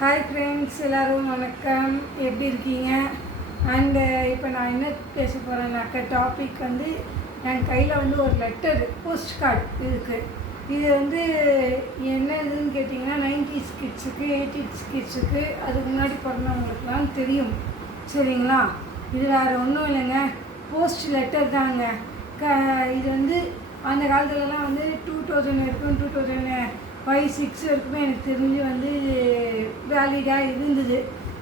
Hi friends, எல்லோரும் வணக்கம். எப்படி இருக்கீங்க? அண்டு இப்போ நான் என்ன பேச போகிறேன்னாக்கா, டாபிக் வந்து என் கையில் ஒரு லெட்டர் போஸ்ட் கார்டு இருக்குது. இது என்னதுன்னு கேட்டிங்கன்னா 90s கிட்ஸுக்கு 80s கிட்ஸுக்கு அதுக்கு முன்னாடி பிறந்தவங்களுக்குலாம் தெரியும். சரிங்களா? இது வேறு ஒன்றும் இல்லைங்க, போஸ்ட் லெட்டர் தாங்க. இது அந்த காலத்துலலாம் 2000 வரைக்கும் 2005-6 வரைக்குமே எனக்கு தெரிஞ்சு வேலிடாக இருந்தது.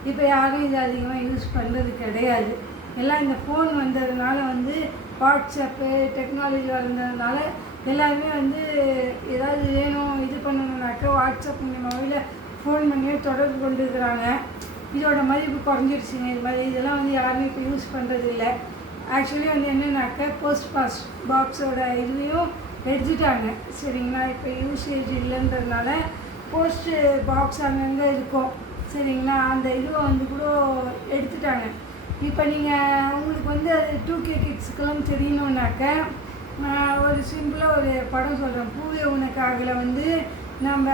இப்போ யாரும் இது அதிகமாக யூஸ் பண்ணுறது கிடையாது. எல்லாம் இந்த ஃபோன் வந்ததுனால வாட்ஸ்அப்பு டெக்னாலஜி வந்ததுனால எல்லாருமே ஏதாவது வேணும் இது பண்ணணுன்னாக்கா வாட்ஸ்அப் மூலியமாகவே ஃபோன் பண்ணியே தொடர்பு கொண்டு இருக்கிறாங்க. இதோட மதிப்பு குறைஞ்சிருச்சுங்க. இதெல்லாம் யாருமே இப்போ யூஸ் பண்ணுறது இல்லை. ஆக்சுவலி என்னென்னாக்கா போஸ்ட் பாக்ஸோட இதுலேயும் எடுத்துட்டாங்க. சரிங்களா? இப்போ யூசேஜ் இல்லைன்றதுனால போஸ்ட்டு பாக்ஸ் அங்கங்கே இருக்கும். சரிங்களா? அந்த இதுவை கூட எடுத்துட்டாங்க. இப்போ நீங்கள் உங்களுக்கு அது 2K கிட்ஸுக்கெல்லாம் தெரியணுன்னாக்க ஒரு சிம்பிளாக ஒரு படம் சொல்கிறேன். பூவே உனக்காகல நம்ம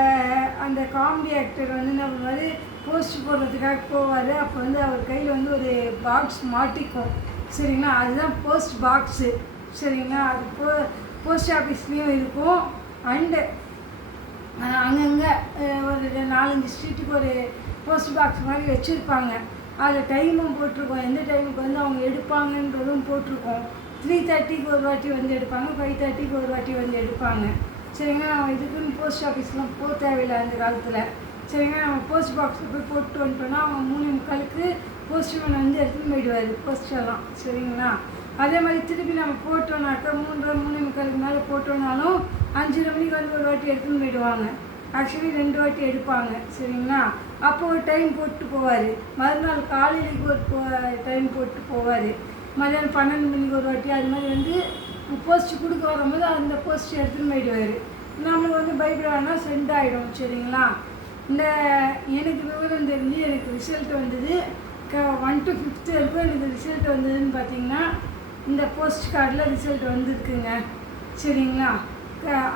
அந்த காமெடி ஆக்டர் நம்ம போஸ்ட் போடுறதுக்காக போவார். அப்போ அவர் கையில் ஒரு பாக்ஸ் மாட்டிக்கும். சரிங்களா? அதுதான் போஸ்ட் பாக்ஸு. சரிங்களா? அது போஸ்ட் ஆஃபீஸ்லேயும் இருக்கும். அண்டு அங்கங்கே ஒரு 4-5 ஸ்ட்ரீட்டுக்கு ஒரு போஸ்ட் பாக்ஸ் மாதிரி வச்சுருப்பாங்க. அதில் டைமும் போட்டிருக்கோம், எந்த டைமுக்கு அவங்க எடுப்பாங்கன்றதும் போட்டிருக்கோம். 3:30க்கு ஒரு வாட்டி எடுப்பாங்க, 5:30க்கு ஒரு வாட்டி எடுப்பாங்க. சரிங்களா? நம்ம இதுக்குன்னு போஸ்ட் ஆஃபீஸ்லாம் போக தேவையில்லை அந்த காலத்தில். சரிங்களா? நம்ம போஸ்ட் பாக்ஸில் போய் போட்டு வந்துட்டோன்னா அவங்க 3:45க்கு போஸ்ட்மேன் எடுத்துன்னு போயிடுவார் போஸ்டெல்லாம். சரிங்களா? அதே மாதிரி திருப்பி நம்ம போட்டோம்னாக்கா 3:45க்கு மேலே போட்டோம்னாலும் 5:30 மணிக்கு ஒரு வாட்டி எடுத்துன்னு போயிடுவாங்க. ஆக்சுவலி 2 வாட்டி எடுப்பாங்க. சரிங்களா? அப்போ ஒரு டைம் போட்டு போவார். மறுநாள் காலையிலேக்கு ஒரு டைம் போட்டு போவார். மதியானம் 12 மணிக்கு ஒரு வாட்டி. அது மாதிரி போஸ்ட் கொடுக்க வரும்போது அந்த போஸ்ட் எடுத்துன்னு போயிடுவார். நம்மளுக்கு பைபிள் வேணால் சென்ட் ஆகிடும். சரிங்களா? எனக்கு விவரம் தெரிஞ்சு எனக்கு ரிசல்ட் வந்தது 1 to 5th வரைக்கும் எனக்கு ரிசல்ட் வந்ததுன்னு பார்த்தீங்கன்னா இந்த போஸ்ட் கார்டில் ரிசல்ட் வந்துருக்குங்க. சரிங்களா?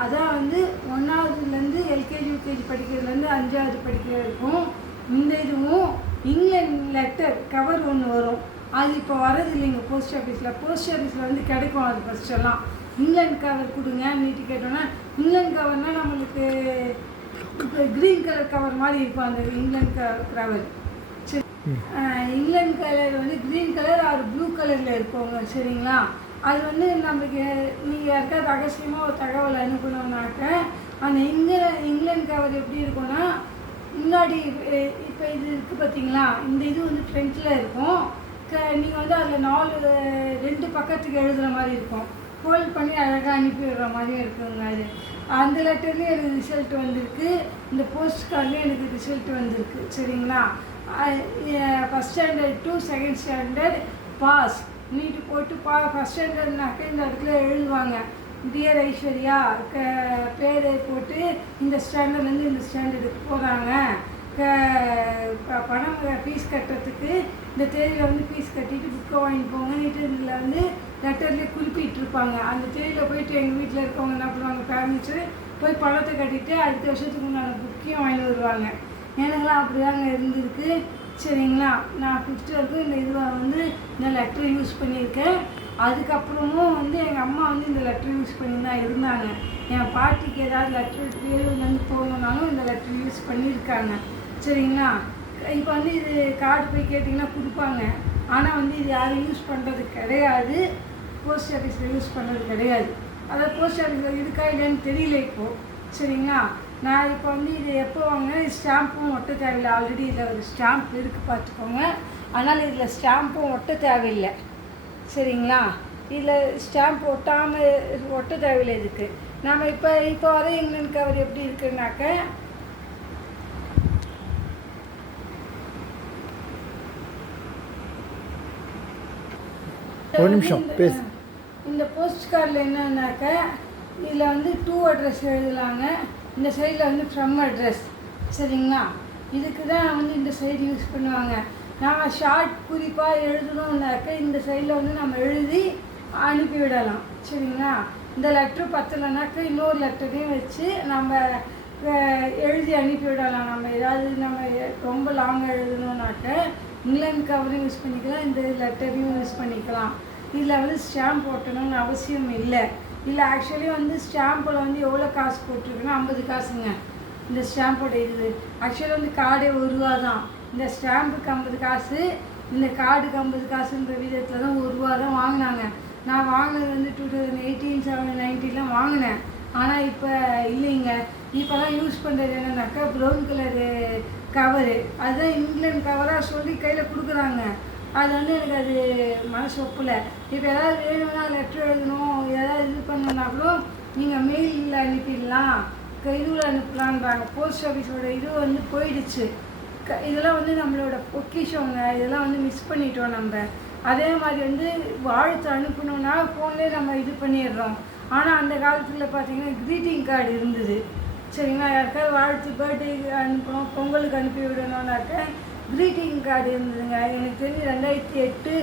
அதான் 1ஆவதுலேருந்து எல்கேஜி யூகேஜி படிக்கிறதுலேருந்து 5ஆவது படிக்கிற வரைக்கும் இந்த இதுவும் இங்கிலாந்து லெட்டர் கவர் ஒன்று வரும். அது இப்போ வரது இல்லைங்க போஸ்ட் ஆஃபீஸில். போஸ்ட் ஆஃபீஸில் கிடைக்கும். அது ஃபஸ்ட்டெல்லாம் இங்கிலாந்து கவர் கொடுங்க நீட்டு கேட்டோன்னா, இங்கிலாந்து கவர்னால் நம்மளுக்கு இப்போ க்ரீன் கலர் கவர் மாதிரி இருக்கும் அந்த இங்கிலாந்து கவர். சரி, England colour green colour or blue கலரில் இருக்குங்க. சரிங்களா? அது நம்மளுக்கு நீங்கள் யாருக்காவது ரகசியமாக ஒரு தகவல் அனுப்பணும்னாக்க அந்த இங்கிலாந்து கவர் எப்படி இருக்கும்னா, முன்னாடி இப்போ இது இருக்குது பார்த்தீங்களா, இந்த இது ஃப்ரண்ட்டில் இருக்கும். நீங்கள் அதில் 2 பக்கத்துக்கு எழுதுகிற மாதிரி இருக்கும். ஃபோல்ட் பண்ணி அழகாக அனுப்பி விடுற மாதிரியும் இருக்குங்க. அது அந்த லெட்டர்லேயும் எனக்கு ரிசல்ட் வந்திருக்கு. இந்த போஸ்ட் கார்ட்லேயும் எனக்கு ரிசல்ட் வந்திருக்கு. சரிங்களா? First standard to second standard pass நீட்டு போட்டு ஃபஸ்ட் ஸ்டாண்டர்ட்னாக்க இந்த இடத்துல எழுதுவாங்க, டியர் ஐஸ்வர்யா பேரை போட்டு இந்த ஸ்டாண்டர்ட்லேருந்து இந்த ஸ்டாண்டர்டுக்கு போகிறாங்க, பணம் ஃபீஸ் கட்டுறதுக்கு இந்த தேதியில் ஃபீஸ் கட்டிட்டு புக்கை வாங்கிட்டு போங்க நீட்டு இதில் லெட்டர்லேயே குறிப்பிட்டிருப்பாங்க. அந்த தேதியில் போயிட்டு எங்கள் வீட்டில் இருக்கவங்க என்ன பண்ணுவாங்க, பேரண்ட்ஸு போய் பணத்தை கட்டிட்டு அடுத்த வருஷத்துக்கு உண்டான புக்கையும் வாங்கிட்டு வருவாங்க. எனக்குலாம் அப்படி தாங்க இருந்திருக்கு. சரிங்களா? நான் 5th வரைக்கும் இந்த இதுவை இந்த லெட்டரை யூஸ் பண்ணியிருக்கேன். அதுக்கப்புறமும் எங்கள் அம்மா இந்த லெட்டர் யூஸ் பண்ணி தான் இருந்தாங்க. என் பாட்டிக்கு ஏதாவது லெட்டர் தேர்வுலேருந்து போகணுன்னாலும் இந்த லெட்டர் யூஸ் பண்ணியிருக்காங்க. சரிங்களா? இப்போ இது கார்டு போய் கேட்டிங்கன்னா கொடுப்பாங்க. ஆனால் இது யாரும் யூஸ் பண்ணுறது கிடையாது. போஸ்ட் ஆஃபீஸில் யூஸ் பண்ணுறது கிடையாது. அதாவது போஸ்ட் ஆஃபீஸில் இருக்கா இல்லைன்னு தெரியல இப்போது. சரிங்களா? நான் இப்போ இது எப்போ வாங்கினேன், ஸ்டாம்பும் ஒட்ட தேவையில்லை. ஆல்ரெடி இதில் ஒரு ஸ்டாம்ப் இருக்குது பார்த்துக்கோங்க. அதனால் இதில் ஸ்டாம்பும் ஒட்ட தேவையில்லை. சரிங்களா? இதில் ஸ்டாம்ப் ஒட்ட தேவையில்லை. இதுக்கு நம்ம இப்போ வர இங்கிலாந்து கவர் எப்படி இருக்குன்னாக்க, ஒரு நிமிஷம் பேசு. இந்த போஸ்ட் கார்டில் என்னன்னாக்க இதில் டூ அட்ரஸ் எழுதலாங்க. இந்த சைடில் ஃப்ரம் அட்ரஸ். சரிங்களா? இதுக்கு தான் இந்த சைடு யூஸ் பண்ணுவாங்க. நாம் ஷார்ட் குறிப்பாக எழுதணுன்னாக்க இந்த சைடில் நம்ம எழுதி அனுப்பிவிடலாம். சரிங்களா? இந்த லெட்ரு பத்தலைனாக்க இன்னொரு லெட்டரையும் வச்சு நம்ம எழுதி அனுப்பிவிடலாம். நம்ம ஏதாவது நம்ம ரொம்ப லாங்காக எழுதணுன்னாக்க இங்கிலாந்து கவரையும் யூஸ் பண்ணிக்கலாம், இந்த லெட்டரையும் யூஸ் பண்ணிக்கலாம். இதில் வந்து ஸ்டாம்ப் போட்டணும்னு அவசியம் இல்லை. இல்லை ஆக்சுவலி வந்து ஸ்டாம்பில் வந்து எவ்வளோ காசு போட்டிருக்குன்னா 50 காசுங்க. இந்த ஸ்டாம்போட இது ஆக்சுவலி வந்து கார்டே ₹1 தான். இந்த ஸ்டாம்புக்கு 50 காசு, இந்த கார்டுக்கு 50 காசுன்ற விதத்தில் தான் ₹1 தான் வாங்கினாங்க. நான் வாங்கினது வந்து 2018, 19 வாங்கினேன். ஆனால் இப்போ இல்லைங்க. இப்போலாம் யூஸ் பண்ணுறது என்னன்னாக்கா ப்ரௌன் கலரு கவரு, அதுதான் இங்கிலாந்து கவராக சொல்லி கையில் கொடுக்குறாங்க. அது வந்து எனக்கு அது மனசு ஒப்பலை. இப்போ ஏதாவது வேணும்னா லெட்ரு எழுதணும், ஏதாவது இது பண்ணணுன்னாலும் நீங்கள் மெயிலில் அனுப்பிடலாம், இதுவில் அனுப்பலான்றாங்க. போஸ்ட் ஆஃபீஸோட இது வந்து போயிடுச்சு. இதெல்லாம் வந்து நம்மளோட பொக்கிஷங்க. இதெல்லாம் வந்து மிஸ் பண்ணிட்டோம் நம்ம. அதே மாதிரி வந்து வாழ்த்து அனுப்பணுன்னா ஃபோன்லேயே நம்ம இது பண்ணிடுறோம். ஆனால் அந்த காலத்தில் பார்த்திங்கன்னா க்ரீட்டிங் கார்டு இருந்தது. சரிங்களா, யாருக்காவது வாழ்த்து பர்த்டே அனுப்பணும், பொங்கலுக்கு அனுப்பி விடணுன்னாக்க க்ரீட்டிங் கார்டு இருந்ததுங்க. எனக்கு தெரிஞ்சு 2008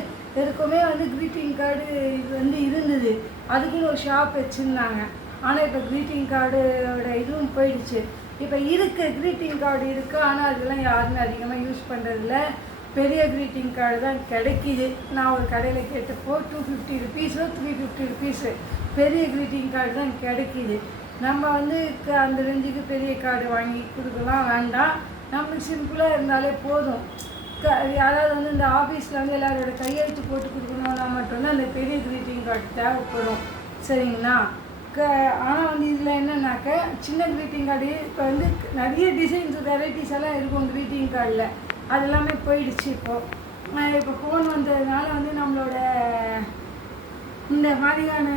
எதுக்குமே வந்து க்ரீட்டிங் கார்டு இது வந்து இருந்தது. அதுக்குன்னு ஒரு ஷாப் வச்சுருந்தாங்க. ஆனால் இப்போ க்ரீட்டிங் கார்டோட இதுவும் போயிடுச்சு. இப்போ இருக்குது, க்ரீட்டிங் கார்டு இருக்குது. ஆனால் அதெல்லாம் யாருமே அதிகமாக யூஸ் பண்ணுறதில்ல. பெரிய க்ரீட்டிங் கார்டு தான் கிடைக்கிது. நான் ஒரு கடையில் கேட்டப்போ ₹250 ₹350 பெரிய க்ரீட்டிங் கார்டு தான் கிடைக்கிது. நம்ம வந்து அந்த ரேஞ்சுக்கு பெரிய கார்டு வாங்கி கொடுக்கலாம் வேண்டாம். நம்மளுக்கு சிம்பிளாக இருந்தாலே போதும். யாராவது வந்து இந்த ஆஃபீஸில் வந்து எல்லாரோட கையெழுத்து போட்டு கொடுக்கணுன்னா மட்டும்தான் அந்த பெரிய க்ரீட்டிங் கார்டு தேவைப்படும். சரிங்களா. ஆனால் வந்து இதில் என்னன்னாக்க சின்ன க்ரீட்டிங் கார்டு இப்போ வந்து நிறைய டிசைன்ஸ் வெரைட்டிஸ் எல்லாம் இருக்கும் க்ரீட்டிங் கார்டில். அது எல்லாமே போயிடுச்சு. இப்போ ஃபோன் வந்ததுனால வந்து நம்மளோட இந்த மாதிரியான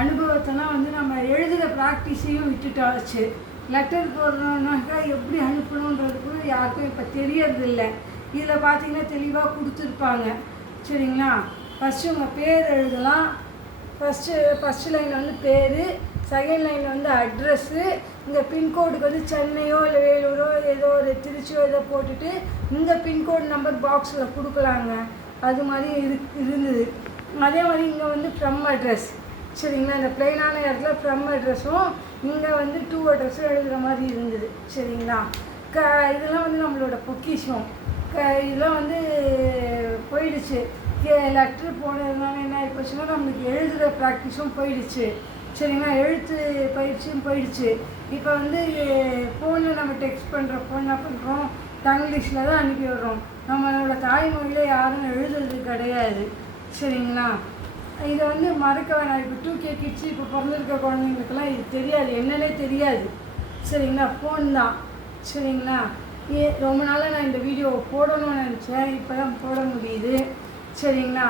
அனுபவத்தெல்லாம் வந்து நம்ம எழுதுகிற ப்ராக்டிஸையும் விட்டுட்டாச்சு. லெட்டர் போடுறோம்னாக்கா எப்படி அனுப்பணுன்றது கூட யாருக்கும் இப்போ தெரியறதில்லை. இதில் பார்த்திங்கன்னா தெளிவாக கொடுத்துருப்பாங்க. சரிங்களா. ஃபஸ்ட்டு உங்கள் பேர் எழுதலாம். ஃபஸ்ட்டு லைனில் வந்து பேர், செகண்ட் லைனில் வந்து அட்ரெஸ்ஸு. இங்கே பின்கோடுக்கு வந்து சென்னையோ இல்லை வேலூரோ ஏதோ ஒரு திருச்சியோ ஏதோ போட்டுட்டு இந்த பின்கோடு நம்பர் பாக்ஸில் கொடுக்கலாங்க. அது மாதிரி இருந்தது. அதே மாதிரி இங்கே வந்து ஃப்ரம் அட்ரஸ். சரிங்களா. இந்த ப்ளைனான இடத்துல ஃப்ரம் அட்ரஸும் இங்கே வந்து டூ அட்ரஸும் எழுதுகிற மாதிரி இருந்தது. சரிங்களா. இதெல்லாம் வந்து நம்மளோட பொக்கிஷம். இதெல்லாம் வந்து போயிடுச்சு. லெட்ரு போனதுனால என்ன ஆகிப்போச்சுன்னா நம்மளுக்கு எழுதுகிற ப்ராக்டிஸும் போயிடுச்சு. சரிங்களா. எழுத்து பயிற்சியும் போயிடுச்சு. இப்போ வந்து ஃபோனில் நம்ம டெக்ஸ்ட் பண்ணுறப்போ என்ன பண்ணுறோம், தங்கிலீஷில் தான் அனுப்பி விடுறோம். நம்மளோட தாய்மொழியில் யாரும் எழுதுறது கிடையாது. சரிங்களா. இதை வந்து மறக்க வேணாம். இப்போ 2K கிட்ஸு இப்போ பிறந்திருக்க குழந்தைங்களுக்கெல்லாம் இது தெரியாது, என்னன்னே தெரியாது. சரிங்களா. ஃபோன் தான். சரிங்களா. ரொம்ப நாளாக நான் இந்த வீடியோவை போடணும்னு நினச்சேன், இப்போ தான் போட முடியுது. சரிங்களா.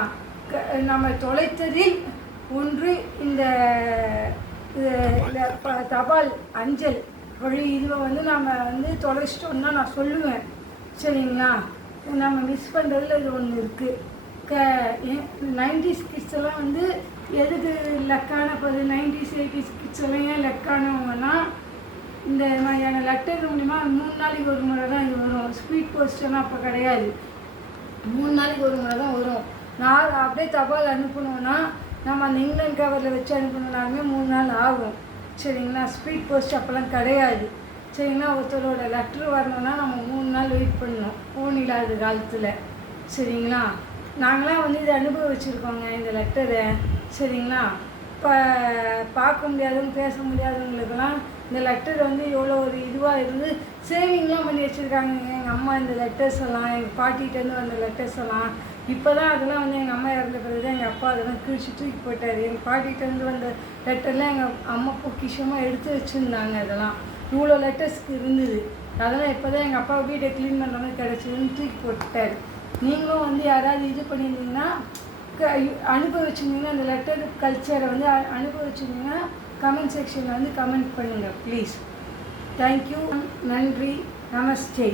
நம்ம தொலைத்ததில் ஒன்று இந்த தபால் அஞ்சல் வழி இதுவை வந்து நம்ம வந்து தொலைச்சிட்டோம்னா நான் சொல்லுவேன். சரிங்களா. நம்ம மிஸ் பண்ணுறதுல இது ஒன்று இருக்குது. 90s கிட்ஸ் எல்லாம் வந்து எதுக்கு லக்கான 90s 80s கிட்ஸ் எல்லாம் ஏன் லக்கானவங்கன்னா இந்த மாதிரியான லெட்டர் மூலிமா 3 நாளைக்கு ஒரு முறை தான் இது வரும். ஸ்பீட் போஸ்டெல்லாம் அப்போ கிடையாது. 3 நாளைக்கு ஒரு முறை தான் வரும். நான் அப்படியே தபால் அனுப்பணுன்னா நம்ம அந்த இங்கிலாந்து கவரில் வச்சு அனுப்பணுன்னாலுமே 3 நாள் ஆகும். சரிங்களா. ஸ்பீட் போஸ்ட் அப்போல்லாம் கிடையாது. சரிங்களா. ஒருத்தரோட லெட்ரு வரணுன்னா நம்ம 3 நாள் வெயிட் பண்ணணும், ஃபோன் இல்லாத காலத்தில். சரிங்களா. நாங்களாம் வந்து இதை அனுபவிச்சுருக்கோங்க இந்த லெட்டரை. சரிங்களா. இப்போ பார்க்க முடியாதவங்க பேச முடியாதவங்களுக்கெல்லாம் இந்த லெட்டர் வந்து எவ்வளோ ஒரு இதுவாக இருந்து சேவிங்லாம் பண்ணி வச்சுருக்காங்க. எங்கள் அம்மா இந்த லெட்டர்ஸ் எல்லாம், எங்கள் பாட்டிகிட்டேருந்து வந்த லெட்டர்ஸ் எல்லாம் இப்போ தான் அதெல்லாம் வந்து எங்கள் அம்மா இறந்த பிறகு தான் எங்கள் அப்பா அதெல்லாம் கிழிச்சு தூக்கி போட்டார். எங்கள் பாட்டிகிட்டேருந்து வந்த லெட்டர்லாம் எங்கள் அம்மா பொக்கிஷமாக எடுத்து வச்சுருந்தாங்க. அதெல்லாம் இவ்வளோ லெட்டர்ஸ்க்கு இருந்தது. அதெல்லாம் இப்போ தான் எங்கள் அப்பா வீட்டை க்ளீன் பண்ணுறவங்க கிடச்சிதுன்னு தூக்கி போட்டுட்டார். நீங்களும் வந்து யாராவது இது பண்ணியிருந்தீங்கன்னா அனுபவிச்சிருந்தீங்கன்னா அந்த லெட்டர் கல்ச்சரை வந்து அனுபவிச்சிருந்தீங்கன்னா கமெண்ட் செக்ஷனில் வந்து கமெண்ட் பண்ணுங்கள் ப்ளீஸ். தேங்க்யூ. நன்றி. நமஸ்தே.